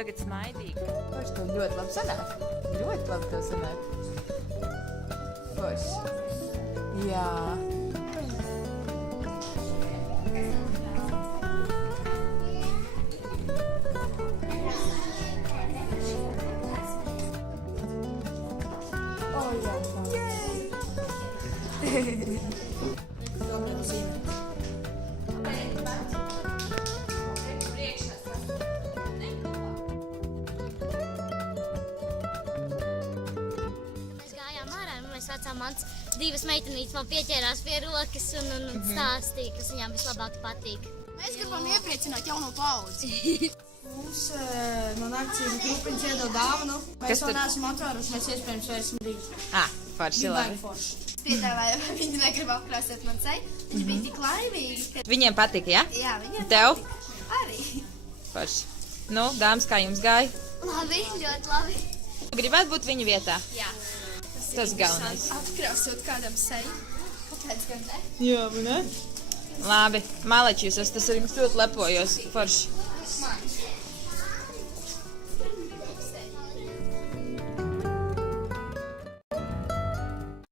tagad smaidīgi. Forši, tev ļoti labi sanāk. Ļoti labi tev sanāk. Forši. Jā. Mēs vecām mans divas meitenītes man pieķērās pie rokas un stāstīja, kas viņām vislabāk patīk. Mēs gribam iepriecināt jauno paudzi. Mums man akcijas grupiņas iedod dāvanu. Mēs vēl neesam atvēruši, mēs iespējams vērsim rīt. Forši labi. Piedāvāja, vai viņi negrib apkrāsēt man ceļu. Viņi bija tik laimīgi, ka... Viņiem patika, ja? Jā, viņiem Tev? patika. Arī. Forši. Nu, dāmas, kā jums gāja? Labi, ļoti labi. Gribētu būt viņa vietā? Jā. Tas galvenais. Apkrāsot kādam ceļu. Kāpēc gan ne? Jā, vai ne? Labi, maleči jūs esat, es ar jums ļoti lepojos. Forši.